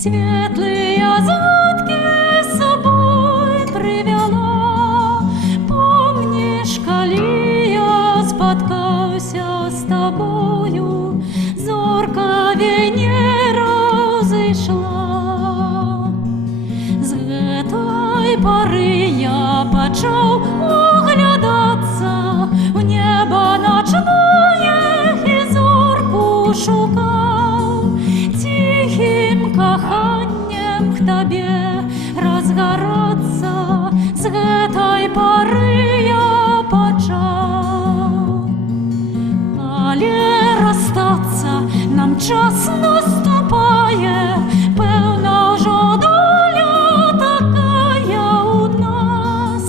светлые задки с собой привела. Помнишь, коли я споткався с тобою, зорка Венера зайшла. З гэтай поры я пачаў оглядацца в небо ночное и зорку шукаў. Тихим каханнем к тебе разгорацца з гэтай поры я пачаў. Але расстацца нам час наступае, пэўна ўжо доля такая у нас.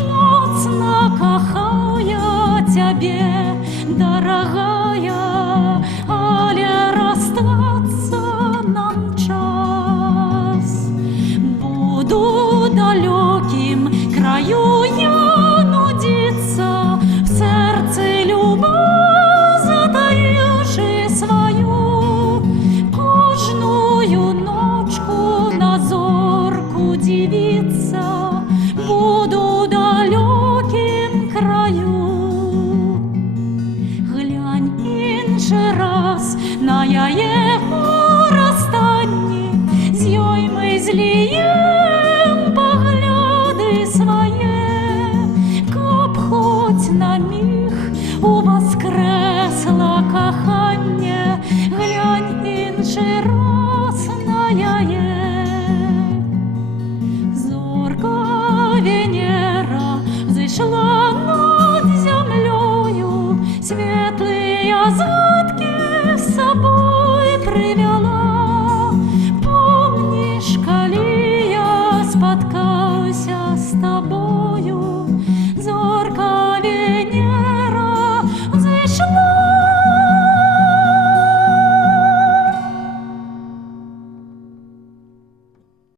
Моцна кахаю цябе, дарагая, але расстацца нам час. Буду далёкім краю я нудзіцца, в сэрцы любоў затаіўшы сваю. Кожную ночку на зорку дзівіцца, буду далёкім краю. Глянь іншы раз на яе у расстанні, з ёй мы зліем пагляды свае. Каб хоць на міг уваскрэсла каханне, глянь іншы раз на яе. Зорка Венера зайшла над зямлёю, светлые задки с собой привела. Помнишь, коли я споткаўся с тобою,